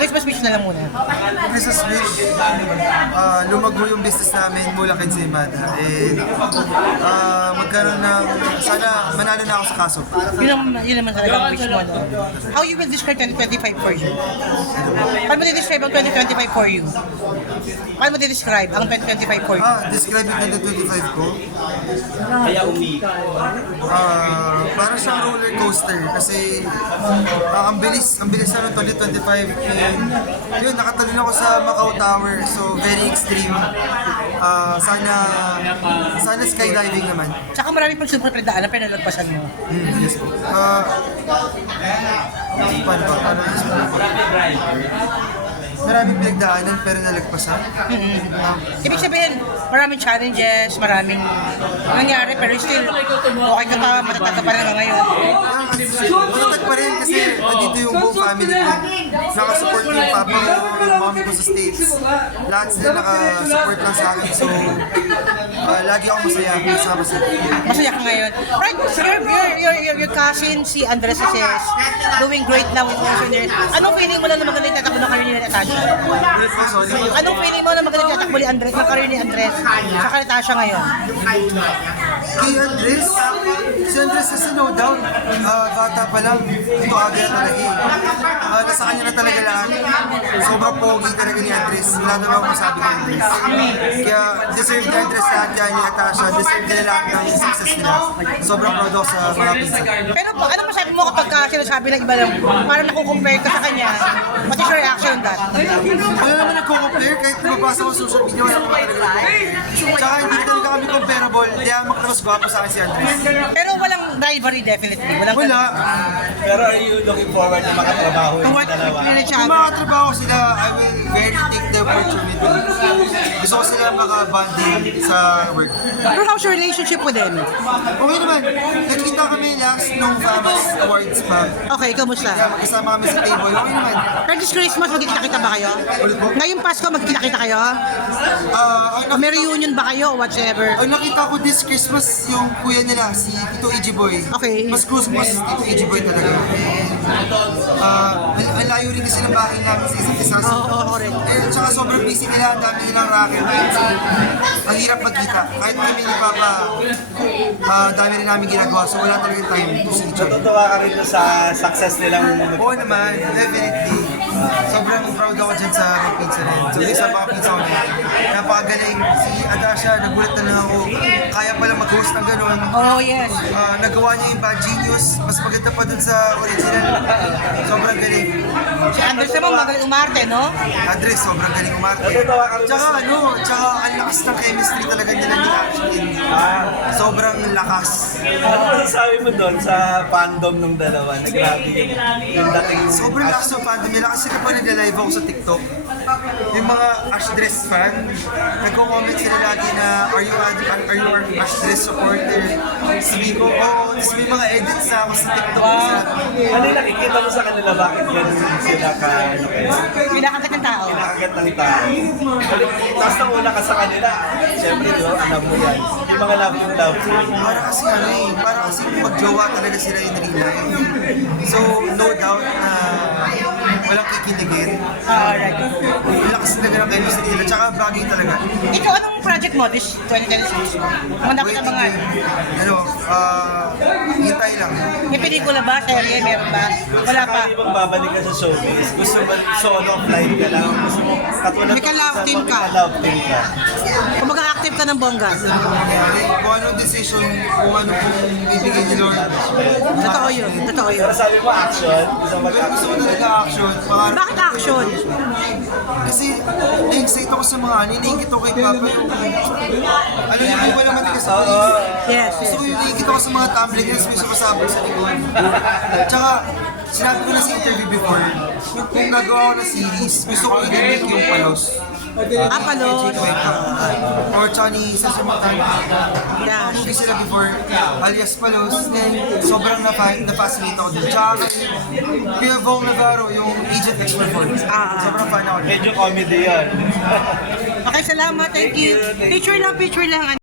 Christmas wish na lang muna. Christmas wish, lumago yung business namin mula kay Zemada. And magkaroon ng, sana manalo na ako sa kaso. Yun naman talaga ang wish mo. No? How you will describe 2025 for you? Paano mo describe ang 2025 for you? Paano mo describe ang 2025 for you? Describe yung 2025 ko. Parang siyang roller coaster kasi ang bilis na ng 2025 and yun, nakatalon ako sa Macau Tower, so very extreme. Sana skydiving naman. Tsaka marami pang super predaan na pinalagpasan mo. Yes po. Paano ba? Maraming pinagdaanan pero nalagpasan. Ibig sabihin, maraming challenges, maraming nangyari, pero still, okay ka pa, matatag ka pa rin ngayon. Matatag pa rin kasi nandito yung buong family ko. Nakasupport yung papa ko, yung mommy ko sa States. Lahat sila nakasupport lang sa akin. So, lagi akong masaya. Masaya ka ngayon. Right, your cousin, si Andres is doing great now with National. Anong feeling mo lang na magaling tatakbo ng career ni Natasha? Anong feeling mo na magaling tatakbo ni Andres, ng career ni Andres sa Natasha ngayon? Kay Andres, si Andres kasi no doubt, bata pa lang, ito aga na talaga eh. Nasa kanya na talaga lahat. Sobrang pogi talaga ni Andres. Wala na lang masabi kay Andres. Kaya deserve ni Andres lahat yan ni Natasha. Deserve nila lahat ng success nila. Sobrang proud ako sa mga pinsan. Pero ano masabi mo kapag sinasabi ng iba lang, parang nakukompare ka sa kanya? What is your reaction on that? Wala naman nagko-compare kahit mabasa ko sa social media, wala naman talaga nagko-compare. Tsaka hindi talaga kami comparable. Hindi ako mas gwapo sa akin si Andres. Pero walang rivalry definitely. Wala. Pero are you looking forward na makatrabaho To yung what dalawa? Kung makatrabaho sila, I will very take the opportunity. Gusto ko sila maka-bonding sa work. Pero how's your relationship with them? Okay naman. Nagkita kami last nung FAMAS Awards pa. Okay, kamusta? Kaya magkasama kami sa table. Okay naman. Pero this Christmas, magkikita-kita ba kayo? Ngayong Pasko, magkikita-kita kayo? O may reunion ba kayo o whatever? Ang nakita ko this Christmas yung kuya nila, si Tito EG Boy. Okay. Mas close mo si Tito EG Boy talaga. Ang layo rin kasi ng bahay namin sa isa't isa. Oo, correct. Tsaka sobrang busy nila, ang dami nilang racket. Ang hirap magkita. Kahit kami ni Papa, dami rin namin ginagawa. So wala talagang time to see each other. Tutuwa ka rin sa success nilang Oo naman, definitely. Sobrang proud ako dyan sa mga pizza rin. So isa pa pizza ko na yun. Napakagaling. Si Natasha, nagulat na lang ako. Kaya pala mag-host ng gano'n. Oh, yes. Nagawa niya yung Bad Genius. Mas maganda pa dun sa original. Sobrang galing. Si Andres naman magaling umarte, no? Andres, sobrang galing umarte. Natutuwa ka rin Tsaka ang lakas ng chemistry talaga nila ni Ashley. Sobrang lakas. Ano masasabi mo doon sa fandom ng dalawa? Na grabe yung dating... Sobrang lakas ng fandom nila kasi kapag nag-live ako sa TikTok, yung mga Ashdress fan, nagko-comment sila lagi na, are you Ashdress supporter? Sabi ko, oo. Tapos may mga edits na ako sa TikTok. Ano yung nakikita mo sa kanila? Bakit ganun sila ka... Pinakagat ng tao. Pinakagat ng tao. Tapos nang una ka sa kanila, siyempre, di ba, alam mo yan. Yung mga love. Para kasi magjowa talaga sila in real life. So, no doubt na walang kikinigin. Alright. Lakas talaga ng chemistry nila. Tsaka bagay talaga. Ikaw, anong project mo this 2026? Mga dapat abangan. Hintay lang. May pelikula ba? Serye? Meron ba? Wala pa. Sakali bang babalik ka sa showbiz? Gusto mo solo flight ka lang? Gusto mo katulad May ka-love sa team ka. may ka-love team ka? Kung mag-active ka ng bongga. Kung anong decision, kung ano pong bibigyan ni Lord. Totoo yun. Pero sabi mo action, gusto mo Pero gusto ko mag-action. talaga action. Bakit action? Kasi na-excite ako sa mga niniingit ako kay Papa. Alam niyo po ba naman kasi Yes, gusto yes. ko yung niniingit ako sa mga tumbling na may sumasabog sa likod. Tsaka, sinabi ko na sa interview before, kung gagawa ko ng series, gusto ko i-make yung palos. Palos. Or tsaka ni Sasha Montana. Yeah. Movie sila before, alias Palos. Then, sobrang na-fascinate ako dun. Tsaka kaya Vong Navarro, yung Agent X-Men. Sobrang fan ako dun. Medyo comedy yan. Okay, salamat. Thank you. Picture lang.